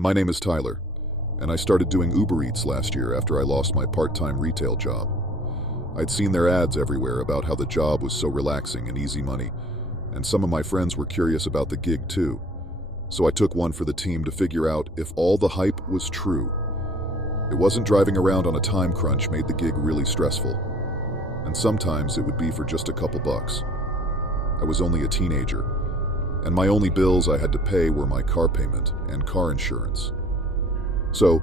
My name is Tyler, and I started doing Uber Eats last year after I lost my part-time retail job. I'd seen their ads everywhere about how the job was so relaxing and easy money, and some of my friends were curious about the gig too. So I took one for the team to figure out if all the hype was true. It wasn't driving around on a time crunch made the gig really stressful, and sometimes it would be for just a couple bucks. I was only a teenager, and my only bills I had to pay were my car payment and car insurance. So,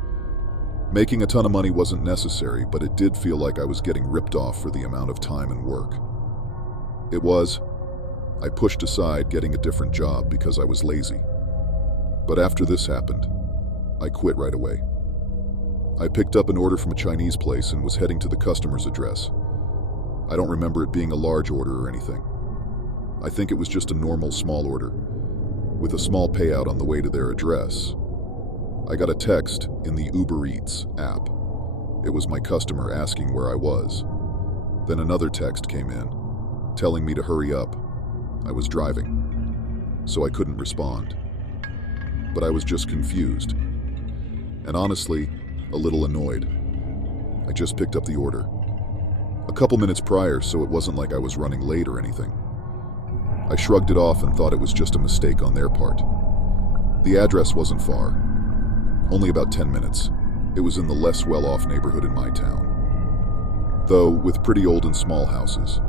making a ton of money wasn't necessary, but it did feel like I was getting ripped off for the amount of time and work. It was. I pushed aside getting a different job because I was lazy. But after this happened, I quit right away. I picked up an order from a Chinese place and was heading to the customer's address. I don't remember it being a large order or anything. I think it was just a normal small order, with a small payout on the way to their address. I got a text in the Uber Eats app. It was my customer asking where I was. Then another text came in, telling me to hurry up. I was driving, so I couldn't respond. But I was just confused, and honestly, a little annoyed. I just picked up the order. A couple minutes prior, so it wasn't like I was running late or anything. I shrugged it off and thought it was just a mistake on their part. The address wasn't far, only about 10 minutes. It was in the less well-off neighborhood in my town, though with pretty old and small houses.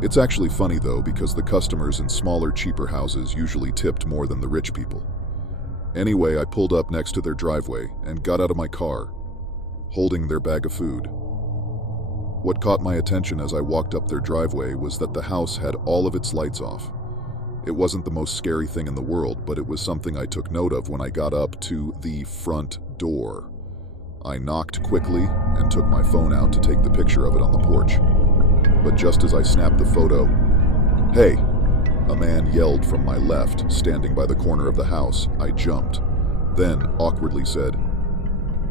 It's actually funny though, because the customers in smaller, cheaper houses usually tipped more than the rich people. Anyway, I pulled up next to their driveway and got out of my car, holding their bag of food. What caught my attention as I walked up their driveway was that the house had all of its lights off. It wasn't the most scary thing in the world, but it was something I took note of when I got up to the front door. I knocked quickly and took my phone out to take the picture of it on the porch. But just as I snapped the photo, "Hey!" a man yelled from my left, standing by the corner of the house. I jumped, then awkwardly said,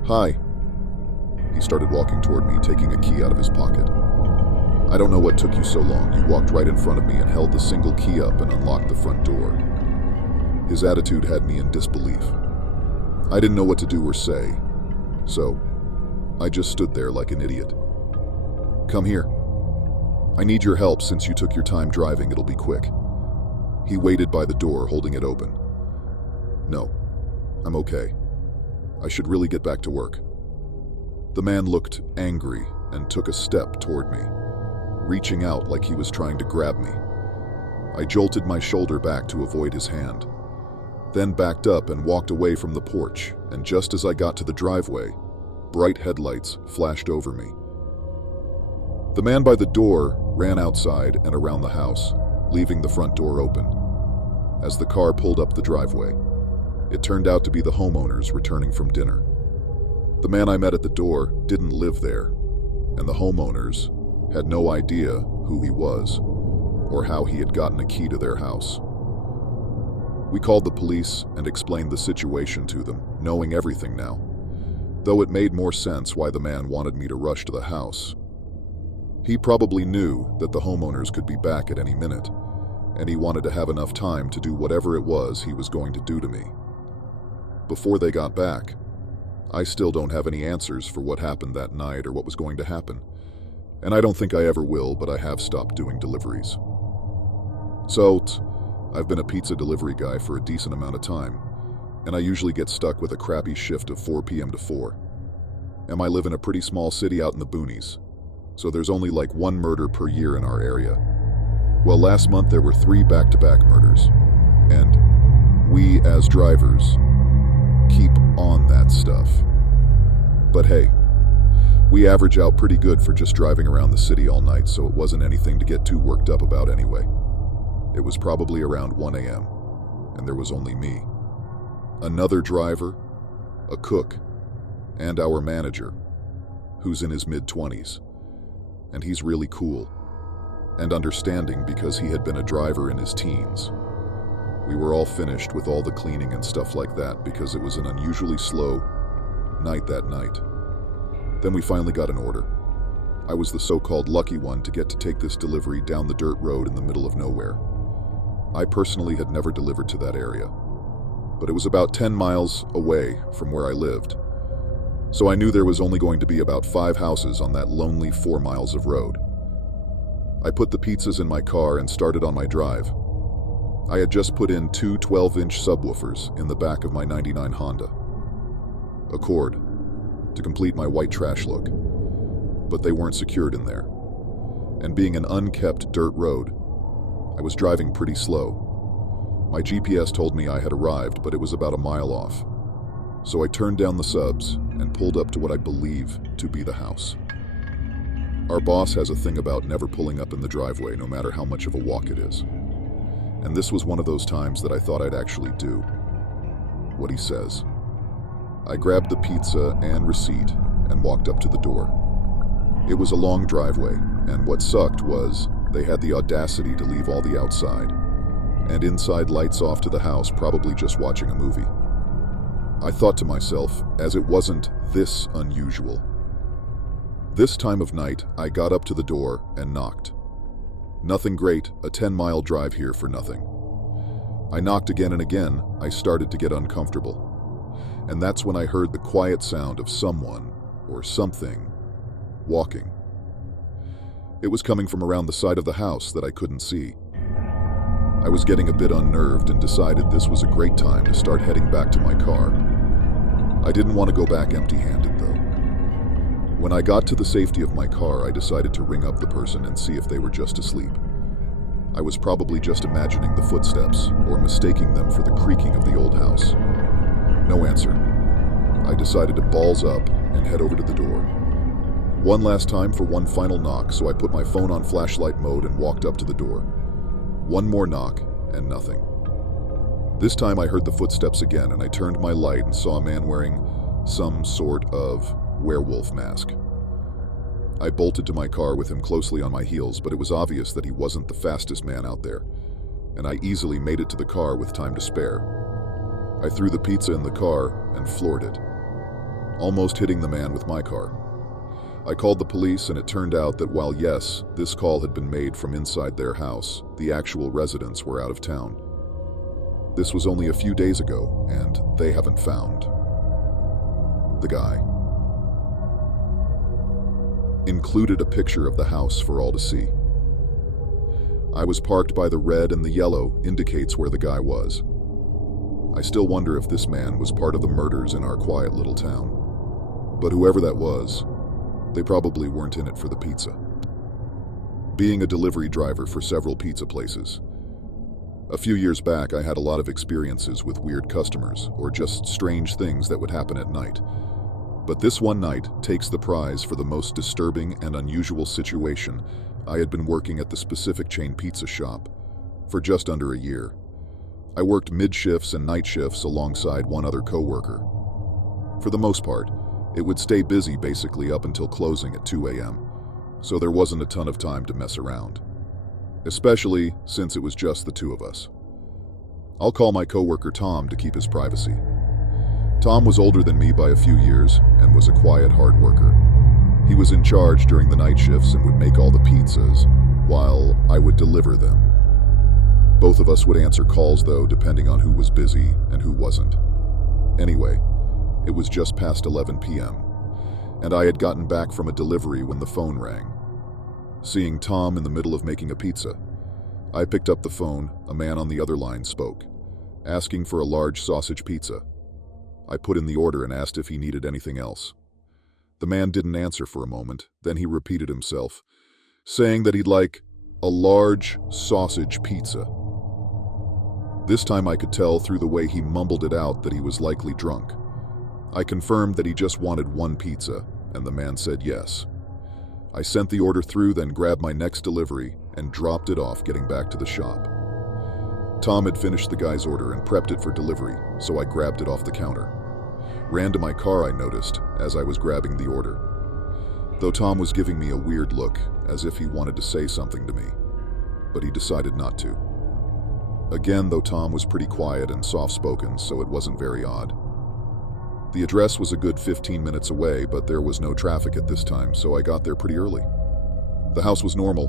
"Hi." He started walking toward me, taking a key out of his pocket. "I don't know what took you so long. You walked right in front of me and held the single key up and unlocked the front door." His attitude had me in disbelief. I didn't know what to do or say, so I just stood there like an idiot. "Come here. I need your help since you took your time driving. It'll be quick." He waited by the door, holding it open. "No, I'm okay. I should really get back to work." The man looked angry and took a step toward me, reaching out like he was trying to grab me. I jolted my shoulder back to avoid his hand, then backed up and walked away from the porch, and just as I got to the driveway, bright headlights flashed over me. The man by the door ran outside and around the house, leaving the front door open. As the car pulled up the driveway, it turned out to be the homeowners returning from dinner. The man I met at the door didn't live there, and the homeowners had no idea who he was or how he had gotten a key to their house. We called the police and explained the situation to them, knowing everything now, though it made more sense why the man wanted me to rush to the house. He probably knew that the homeowners could be back at any minute, and he wanted to have enough time to do whatever it was he was going to do to me. Before they got back, I still don't have any answers for what happened that night or what was going to happen, and I don't think I ever will, but I have stopped doing deliveries. So, I've been a pizza delivery guy for a decent amount of time, and I usually get stuck with a crappy shift of 4 p.m. to 4. And I live in a pretty small city out in the boonies, so there's only like one murder per year in our area. Well, last month there were 3 back-to-back murders, and we as drivers keep on that stuff. But hey, we average out pretty good for just driving around the city all night, so it wasn't anything to get too worked up about anyway. It was probably around 1 a.m., and there was only me, another driver, a cook, and our manager, who's in his mid-20s. And he's really cool and understanding because he had been a driver in his teens. We were all finished with all the cleaning and stuff like that because it was an unusually slow night that night. Then we finally got an order. I was the so-called lucky one to get to take this delivery down the dirt road in the middle of nowhere. I personally had never delivered to that area. but it was about 10 miles away from where I lived. So I knew there was only going to be about 5 houses on that lonely 4 miles of road. I put the pizzas in my car and started on my drive. I had just put in 2 12-inch subwoofers in the back of my '99 Honda Accord to complete my white trash look, but they weren't secured in there. And being an unkept dirt road, I was driving pretty slow. My GPS told me I had arrived, but it was about a mile off. So I turned down the subs and pulled up to what I believe to be the house. Our boss has a thing about never pulling up in the driveway, no matter how much of a walk it is. And this was one of those times that I thought I'd actually do what he says. I grabbed the pizza and receipt and walked up to the door. It was a long driveway, and what sucked was they had the audacity to leave all the outside, and inside lights off to the house, probably just watching a movie. I thought to myself, as it wasn't this unusual. This time of night, I got up to the door and knocked. Nothing great, a 10-mile drive here for nothing. I knocked again and again. I started to get uncomfortable. And that's when I heard the quiet sound of someone, or something, walking. It was coming from around the side of the house that I couldn't see. I was getting a bit unnerved and decided this was a great time to start heading back to my car. I didn't want to go back empty-handed, though. When I got to the safety of my car, I decided to ring up the person and see if they were just asleep. I was probably just imagining the footsteps or mistaking them for the creaking of the old house. No answer. I decided to balls up and head over to the door. One last time for one final knock, so I put my phone on flashlight mode and walked up to the door. One more knock, and nothing. This time I heard the footsteps again, and I turned my light and saw a man wearing some sort of werewolf mask. I bolted to my car with him closely on my heels, but it was obvious that he wasn't the fastest man out there, and I easily made it to the car with time to spare. I threw the pizza in the car and floored it, almost hitting the man with my car. I called the police, and it turned out that while yes, this call had been made from inside their house, the actual residents were out of town. This was only a few days ago, and they haven't found the guy. Included a picture of the house for all to see. I was parked by the red, and the yellow indicates where the guy was. I still wonder if this man was part of the murders in our quiet little town. But whoever that was, they probably weren't in it for the pizza. Being a delivery driver for several pizza places, a few years back I had a lot of experiences with weird customers or just strange things that would happen at night. But this one night takes the prize for the most disturbing and unusual situation. I had been working at the specific chain pizza shop for just under a year. I worked mid-shifts and night shifts alongside one other coworker. For the most part, it would stay busy basically up until closing at 2 a.m., so there wasn't a ton of time to mess around, especially since it was just the two of us. I'll call my coworker Tom to keep his privacy. Tom was older than me by a few years and was a quiet, hard worker. He was in charge during the night shifts and would make all the pizzas, while I would deliver them. Both of us would answer calls, though, depending on who was busy and who wasn't. Anyway, it was just past 11 p.m., and I had gotten back from a delivery when the phone rang. Seeing Tom in the middle of making a pizza, I picked up the phone. A man on the other line spoke, asking for a large sausage pizza. I put in the order and asked if he needed anything else. The man didn't answer for a moment, then he repeated himself, saying that he'd like a large sausage pizza. This time I could tell through the way he mumbled it out that he was likely drunk. I confirmed that he just wanted one pizza, and the man said yes. I sent the order through, then grabbed my next delivery and dropped it off, getting back to the shop. Tom had finished the guy's order and prepped it for delivery, so I grabbed it off the counter. Ran to my car, I noticed, as I was grabbing the order. Though Tom was giving me a weird look, as if he wanted to say something to me, but he decided not to. Again, though, Tom was pretty quiet and soft-spoken, so it wasn't very odd. The address was a good 15 minutes away, but there was no traffic at this time, so I got there pretty early. The house was normal,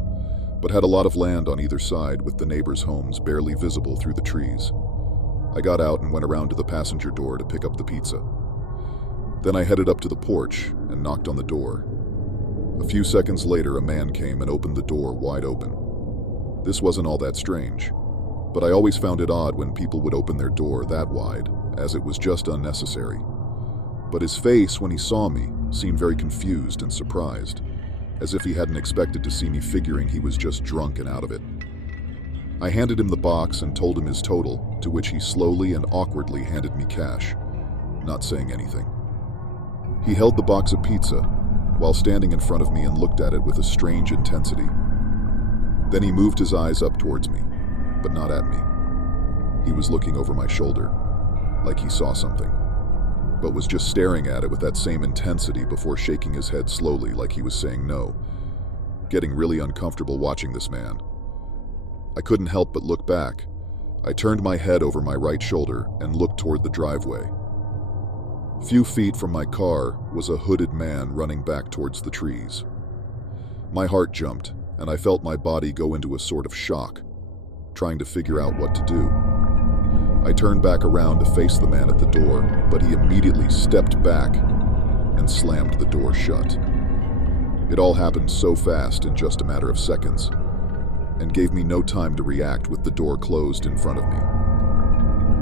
but had a lot of land on either side, with the neighbors' homes barely visible through the trees. I got out and went around to the passenger door to pick up the pizza. Then I headed up to the porch and knocked on the door. A few seconds later, a man came and opened the door wide open. This wasn't all that strange, but I always found it odd when people would open their door that wide, as it was just unnecessary. But his face, when he saw me, seemed very confused and surprised, as if he hadn't expected to see me, figuring he was just drunk and out of it. I handed him the box and told him his total, to which he slowly and awkwardly handed me cash, not saying anything. He held the box of pizza while standing in front of me and looked at it with a strange intensity. Then he moved his eyes up towards me, but not at me. He was looking over my shoulder, like he saw something, but was just staring at it with that same intensity before shaking his head slowly like he was saying no, getting really uncomfortable watching this man. I couldn't help but look back. I turned my head over my right shoulder and looked toward the driveway. Few feet from my car was a hooded man running back towards the trees. My heart jumped, and I felt my body go into a sort of shock, trying to figure out what to do. I turned back around to face the man at the door, but he immediately stepped back and slammed the door shut. It all happened so fast in just a matter of seconds, and gave me no time to react with the door closed in front of me.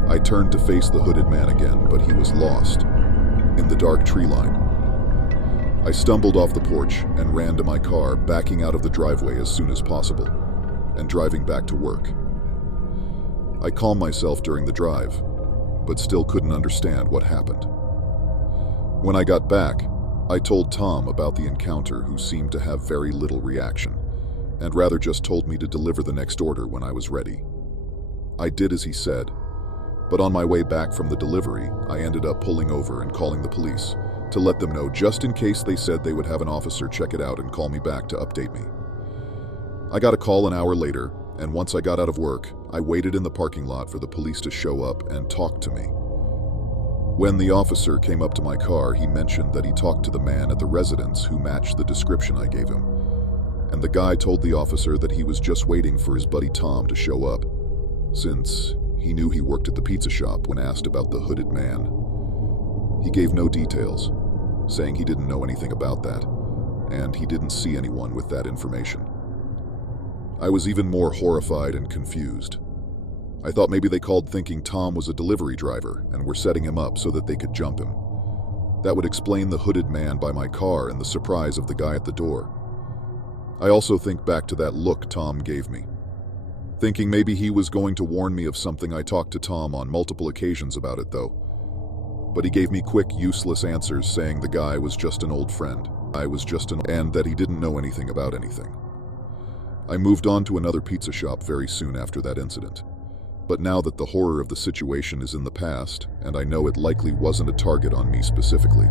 I turned to face the hooded man again, but he was lost in the dark tree line. I stumbled off the porch and ran to my car, backing out of the driveway as soon as possible, and driving back to work. I calmed myself during the drive, but still couldn't understand what happened. When I got back, I told Tom about the encounter, who seemed to have very little reaction, and rather just told me to deliver the next order when I was ready. I did as he said, but on my way back from the delivery, I ended up pulling over and calling the police to let them know, just in case they said they would have an officer check it out and call me back to update me. I got a call an hour later, and once I got out of work, I waited in the parking lot for the police to show up and talk to me. When the officer came up to my car, he mentioned that he talked to the man at the residence who matched the description I gave him, and the guy told the officer that he was just waiting for his buddy Tom to show up, since he knew he worked at the pizza shop. When asked about the hooded man, he gave no details, saying he didn't know anything about that, and he didn't see anyone with that information. I was even more horrified and confused. I thought maybe they called thinking Tom was a delivery driver and were setting him up so that they could jump him. That would explain the hooded man by my car and the surprise of the guy at the door. I also think back to that look Tom gave me, thinking maybe he was going to warn me of something. I talked to Tom on multiple occasions about it though, but he gave me quick, useless answers, saying the guy was just an old friend, and that he didn't know anything about anything. I moved on to another pizza shop very soon after that incident, but now that the horror of the situation is in the past, and I know it likely wasn't a target on me specifically,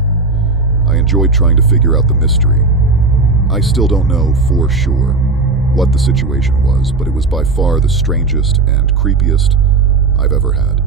I enjoyed trying to figure out the mystery. I still don't know for sure what the situation was, but it was by far the strangest and creepiest I've ever had.